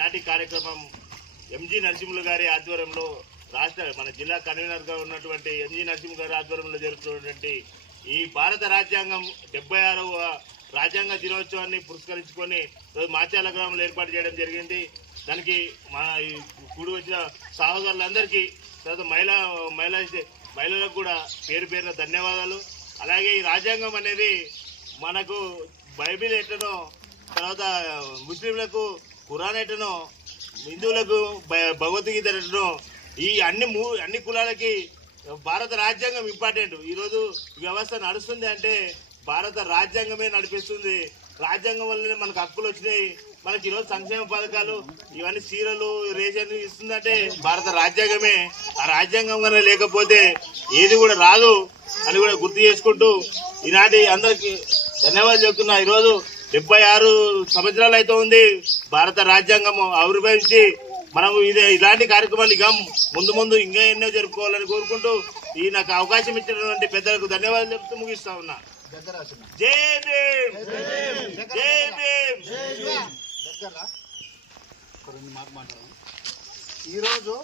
నాటి కార్యక్రమం ఎంజీ నరసింహులు గారి ఆధ్వర్యంలో మన జిల్లా కన్వీనర్గా ఉన్నటువంటి ఎంజీ నరసింహులు గారి ఆధ్వర్యంలో జరుగుతున్నటువంటి ఈ భారత రాజ్యాంగం 76వ రాజ్యాంగ దినోత్సవాన్ని పురస్కరించుకొని ఈరోజు మాచాల గ్రామంలో ఏర్పాటు చేయడం జరిగింది. దానికి మన కూడి వచ్చిన సహోదరులందరికీ, తర్వాత మహిళలకు కూడా పేరు పేరున ధన్యవాదాలు. అలాగే ఈ రాజ్యాంగం అనేది మనకు బైబిల్ ఎట్లనో, తర్వాత ముస్లింలకు ఖురాన్ ఎట్లనో, హిందువులకు భగవద్గీత ఎట్లనో, ఈ అన్ని కులాలకి భారత రాజ్యాంగం ఇంపార్టెంట్. ఈరోజు వ్యవస్థ నడుస్తుంది అంటే భారత రాజ్యాంగమే నడిపిస్తుంది. రాజ్యాంగం వల్లనే మనకు హక్కులు వచ్చినాయి. మనకి ఈరోజు సంక్షేమ పథకాలు ఇవన్నీ చీరలు రేషన్ ఇస్తుందంటే భారత రాజ్యాంగమే. ఆ రాజ్యాంగం కన్నా లేకపోతే ఏది కూడా రాదు అని కూడా గుర్తు చేసుకుంటూ ఈనాటి అందరికి ధన్యవాదాలు చెప్తున్నా. ఈరోజు 76 సంవత్సరాలు అయితే ఉంది భారత రాజ్యాంగం ఆవిర్భవించి. మనము ఇలాంటి కార్యక్రమాలు ఇక ముందు ఇంకా ఎన్నో జరుపుకోవాలని కోరుకుంటూ ఈ నాకు అవకాశం ఇచ్చినటువంటి పెద్దలకు ధన్యవాదాలు చెప్తూ ముగిస్తా ఉన్నా. జై భీమ్, జై భీమ్. ఈరోజు